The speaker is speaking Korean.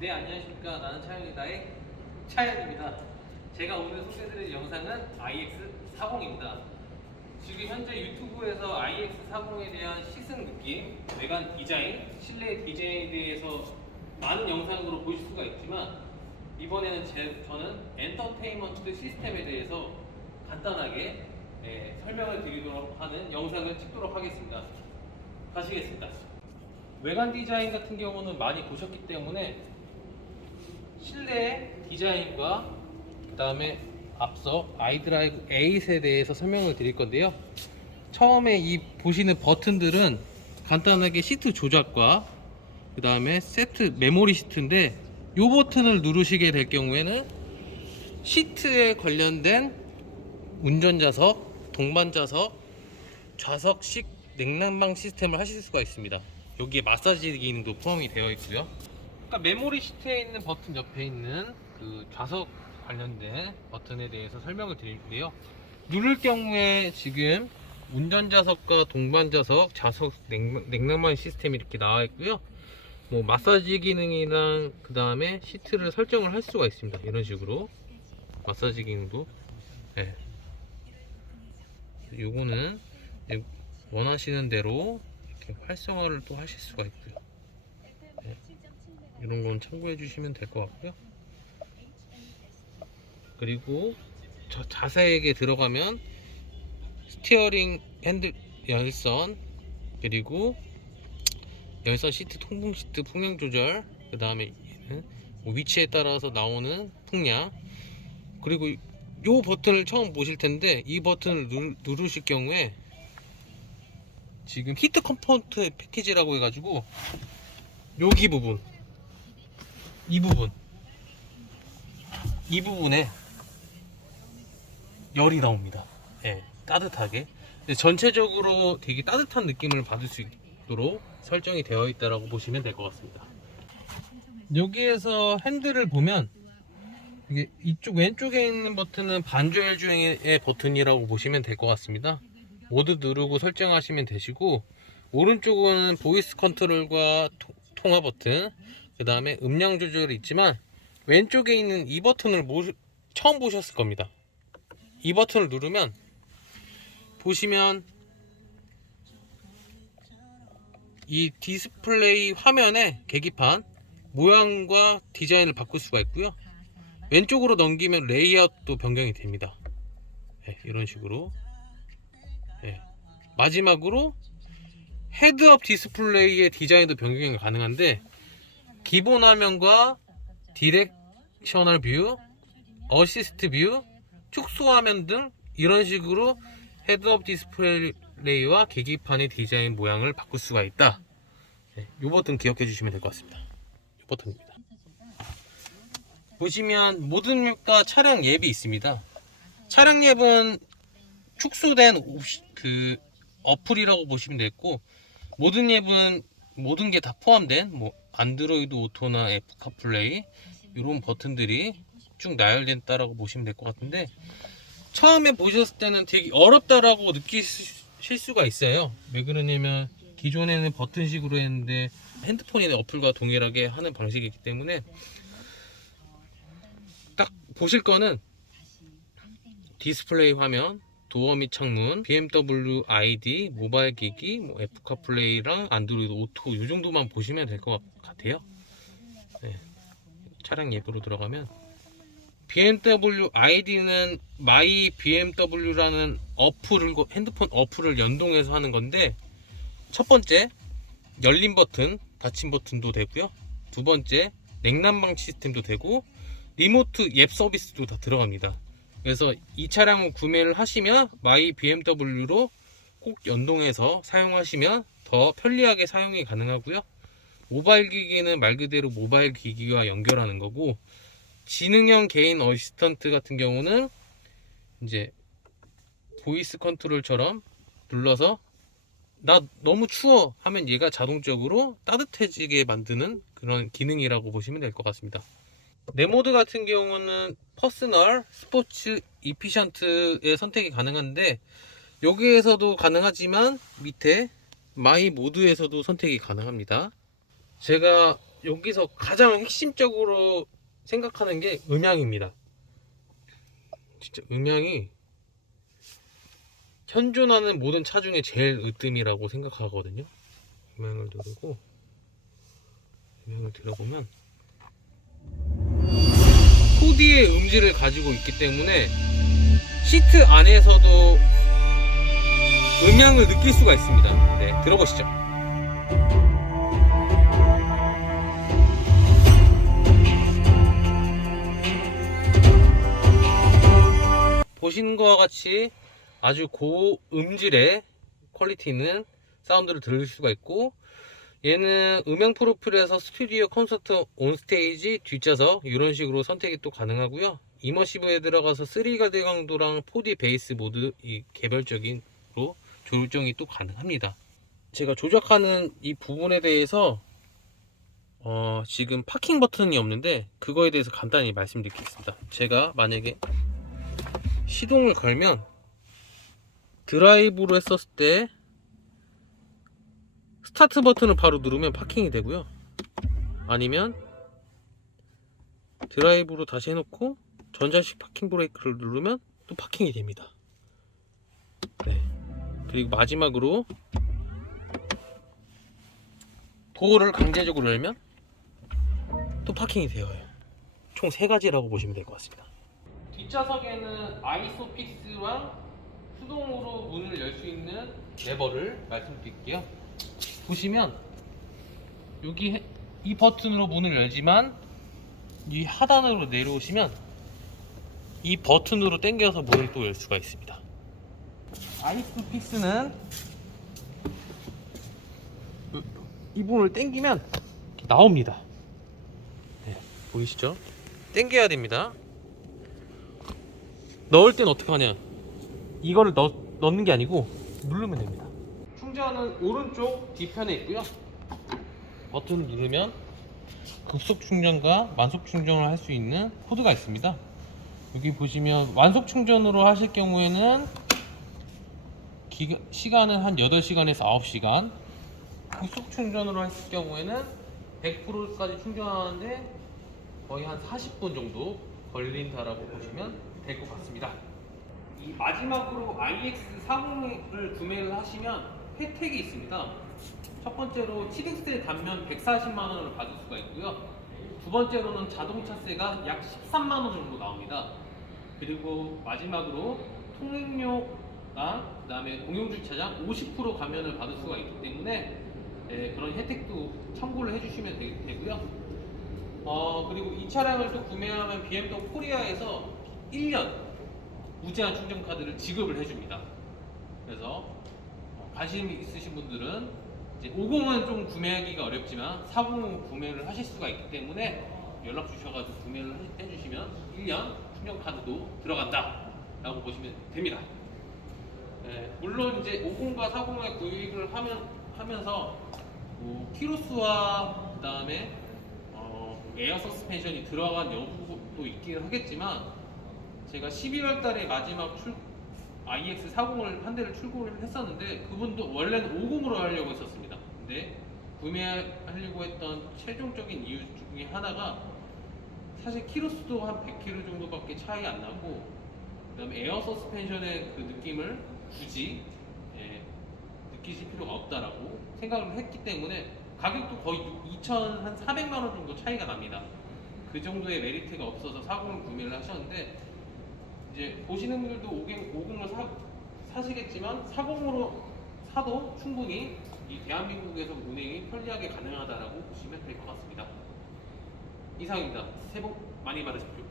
네 안녕하십니까. 나는 차영이다의 차영입니다. 제가 오늘 소개해드릴 영상은 iX40입니다. 지금 현재 유튜브에서 iX40에 대한 시승 느낌, 외관 디자인, 실내 디자인에 대해서 많은 영상으로 보실 수가 있지만 이번에는 제, 저는 엔터테인먼트 시스템에 대해서 간단하게 예, 설명을 드리도록 하는 영상을 찍도록 하겠습니다. 가시겠습니다. 외관 디자인 같은 경우는 많이 보셨기 때문에 실내 디자인과 그 다음에 앞서 아이드라이브 8에 대해서 설명을 드릴 건데요. 처음에 이 보시는 버튼들은 간단하게 시트 조작과 그 다음에 세트 메모리 시트인데 이 버튼을 누르시게 될 경우에는 시트에 관련된 운전좌석, 동반좌석, 좌석식 냉난방 시스템을 하실 수가 있습니다. 여기에 마사지 기능도 포함이 되어 있고요. 그러니까 메모리 시트에 있는 버튼 옆에 있는 그 좌석 관련된 버튼에 대해서 설명을 드리는데요. 누를 경우에 지금 운전좌석과 동반좌석, 좌석 냉, 냉난방 시스템이 이렇게 나와 있고요. 뭐 마사지 기능이랑 그 다음에 시트를 설정을 할 수가 있습니다. 이런 식으로 마사지 기능도. 네. 요거는 이제 원하시는 대로 이렇게 활성화를 또 하실 수가 있고요. 네. 이런 건 참고해 주시면 될 것 같고요. 그리고 저 자세하게 들어가면 스티어링 핸들 열선 그리고 열선 시트 통풍 시트 풍량 조절 그 다음에 뭐 위치에 따라서 나오는 풍량 그리고 요 버튼을 처음 보실 텐데 이 버튼을 누, 누르실 경우에 지금 히트 컴포트 패키지라고 해가지고 여기 부분 이 부분 이 부분에 열이 나옵니다. 예, 따뜻하게. 전체적으로 되게 따뜻한 느낌을 받을 수 있도록 설정이 되어 있다라고 보시면 될 것 같습니다. 여기에서 핸들을 보면 이게 이쪽 왼쪽에 있는 버튼은 반조열 중의 버튼이라고 보시면 될 것 같습니다. 모두 누르고 설정하시면 되시고 오른쪽은 보이스 컨트롤과 토- 통화 버튼 그 다음에 음량 조절이 있지만 왼쪽에 있는 이 버튼을 모- 처음 보셨을 겁니다. 이 버튼을 누르면 보시면 이 디스플레이 화면에 계기판 모양과 디자인을 바꿀 수가 있고요. 왼쪽으로 넘기면 레이아웃도 변경이 됩니다. 네, 이런 식으로. 네. 마지막으로 헤드업 디스플레이의 디자인도 변경이 가능한데 기본 화면과 디렉셔널 뷰, 어시스트 뷰, 축소 화면 등 이런 식으로 헤드업 디스플레이와 계기판의 디자인 모양을 바꿀 수가 있다. 네, 이 버튼 기억해 주시면 될 것 같습니다. 이 버튼입니다. 보시면 모든 앱과 차량 앱이 있습니다. 차량 앱은 축소된 그 어플이라고 보시면 되고 모든 앱은 모든 게 다 포함된 뭐 안드로이드 오토나 애플 카플레이 이런 버튼들이 쭉 나열됐다라고 보시면 될 것 같은데 처음에 보셨을 때는 되게 어렵다라고 느끼실 수가 있어요. 왜 그러냐면 기존에는 버튼식으로 했는데 핸드폰이나 어플과 동일하게 하는 방식이기 때문에 딱 보실 거는 디스플레이 화면, 도어 및 창문, BMW ID, 모바일 기기, 뭐 애플 카플레이랑 안드로이드 오토 이 정도만 보시면 될 것 같아요. 네. 차량 앱으로 들어가면 BMW ID는 마이 BMW라는 어플을 핸드폰 어플을 연동해서 하는 건데 첫 번째 열린 버튼, 닫힌 버튼도 되고요. 두 번째 냉난방 시스템도 되고 리모트 앱 서비스도 다 들어갑니다. 그래서 이 차량을 구매를 하시면 마이 BMW로 꼭 연동해서 사용하시면 더 편리하게 사용이 가능하고요. 모바일 기기는 말 그대로 모바일 기기와 연결하는 거고 지능형 개인 어시스턴트 같은 경우는 이제 보이스 컨트롤처럼 눌러서 나 너무 추워 하면 얘가 자동적으로 따뜻해지게 만드는 그런 기능이라고 보시면 될 것 같습니다. 내 모드 같은 경우는 퍼스널, 스포츠, 이피션트의 선택이 가능한데 여기에서도 가능하지만 밑에 마이 모드에서도 선택이 가능합니다. 제가 여기서 가장 핵심적으로 생각하는 게 음향입니다. 진짜 음향이 현존하는 모든 차 중에 제일 으뜸이라고 생각하거든요. 음향을 누르고 음향을 들어보면 4D의 음질을 가지고 있기 때문에 시트 안에서도 음향을 느낄 수가 있습니다. 네, 들어보시죠. 보시는 것과 같이 아주 고음질의 퀄리티 있는 사운드를 들을 수가 있고 얘는 음향 프로필에서 스튜디오 콘서트 온스테이지 뒷좌석 이런 식으로 선택이 또 가능하고요. 이머시브에 들어가서 3가드 강도랑 4D 베이스 모드 이 개별적인로 조정이 또 가능합니다. 제가 조작하는 이 부분에 대해서 어, 지금 파킹 버튼이 없는데 그거에 대해서 간단히 말씀드리겠습니다. 제가 만약에 시동을 걸면 드라이브로 했었을 때 스타트 버튼을 바로 누르면 파킹이 되고요. 아니면 드라이브로 다시 해놓고 전자식 파킹 브레이크를 누르면 또 파킹이 됩니다. 네. 그리고 마지막으로 도어를 강제적으로 열면 또 파킹이 되어요. 총세 가지라고 보시면 될 것 같습니다. 뒷좌석에는 아이소픽스와 수동으로 문을 열 수 있는 레버를 말씀드릴게요. 보시면 여기 해- 이 버튼으로 문을 열지만 이 하단으로 내려오시면 이 버튼으로 당겨서 문을 또 열 수가 있습니다. 아이소픽스는 이 부분을 당기면 나옵니다. 네, 보이시죠? 당겨야 됩니다. 넣을 땐 어떻게 하냐 이거를 넣, 넣는 게 아니고 누르면 됩니다 충전은 오른쪽 뒤편에 있고요. 버튼을 누르면 급속 충전과 만속 충전을 할 수 있는 코드가 있습니다. 여기 보시면 완속 충전으로 하실 경우에는 시간은 한 8시간에서 9시간. 급속 충전으로 하실 경우에는 100%까지 충전하는데 거의 한 40분 정도 걸린다라고 보시면 될 것 같습니다. 이 마지막으로 IX40을 구매를 하시면 혜택이 있습니다. 첫 번째로 취득세 단면 140만 원을 받을 수가 있고요. 두 번째로는 자동차세가 약 13만 원 정도 나옵니다. 그리고 마지막으로 통행료나 그다음에 공용주차장 50% 감면을 받을 수가 있기 때문에 예, 그런 혜택도 참고를 해주시면 되, 되고요. 어 그리고 이 차량을 또 구매하면 BMW 코리아에서 1년 무제한 충전 카드를 지급을 해줍니다. 그래서 어, 관심 있으신 분들은 이제 50은 좀 구매하기가 어렵지만 40은 구매를 하실 수가 있기 때문에 연락 주셔가지고 구매를 해- 해주시면 1년 충전 카드도 들어간다 라고 보시면 됩니다. 예, 물론 이제 50과 40의 구입을 하면 하면서 뭐 키로수와 그 다음에 어, 에어 서스펜션이 들어간 여부도 있긴 하겠지만 제가 12월 달에 마지막 출 IX40을 한 대를 출고를 했었는데 그분도 원래는 50으로 하려고 했었습니다. 근데 구매하려고 했던 최종적인 이유 중에 하나가 사실 키로수도 한 100km 정도밖에 차이 안 나고 그다음에 에어 서스펜션의 그 느낌을 굳이 예, 느끼실 필요가 없다라고 생각을 했기 때문에 가격도 거의 2,400만 원 정도 차이가 납니다. 그 정도의 메리트가 없어서 40을 구매를 하셨는데 이제 보시는 분들도 50, 50을 사, 사시겠지만 40으로 사도 충분히 이 대한민국에서 운행이 편리하게 가능하다라고 보시면 될 것 같습니다. 이상입니다. 새해 복 많이 받으십시오.